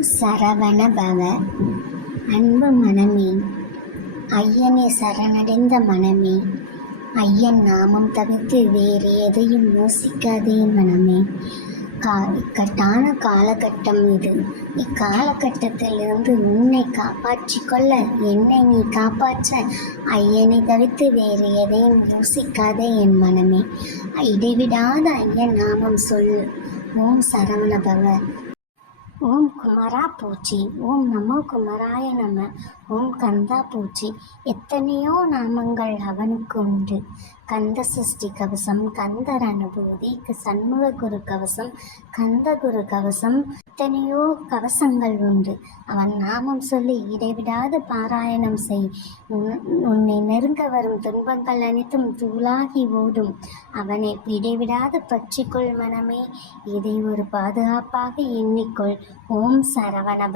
சரவண பவ அன்பு மனமே ஐயனை சரணடைந்த மனமே ஐயன் நாமம் தவிர்த்து வேறு எதையும் யோசிக்காதே மனமே. கா இக்கட்டான காலகட்டம் இது. இக்காலகட்டத்திலிருந்து உன்னை காப்பாற்றிக் கொள்ள என்னை நீ காப்பாற்ற ஐயனை தவிர்த்து வேறு எதையும் யோசிக்காதே என் மனமே. இடைவிடாத ஐயன் நாமம் சொல்லு ஓம் சரவண பவ ஓம் குமரா பூச்சி. ஓம் நமோ குமராய நம. ஓம் கந்தா பூச்சி. எத்தனையோ நாமங்கள் அவனுக்கு உண்டு. கந்த சஷ்டி கவசம் கந்தர் அனுபூதி சண்முக குரு கவசம் கந்த குரு கவசம் எத்தனையோ கவசங்கள் உண்டு. அவன் நாமம் சொல்லி இடைவிடாது பாராயணம் செய். உன்னை நெருங்க வரும் துன்பங்கள் அனைத்தும் தூளாகி ஓடும். அவனை இடைவிடாது பற்றிக்கொள் மனமே. இதை ஒரு பாதுகாப்பாக எண்ணிக்கொள். ஓம் சரவண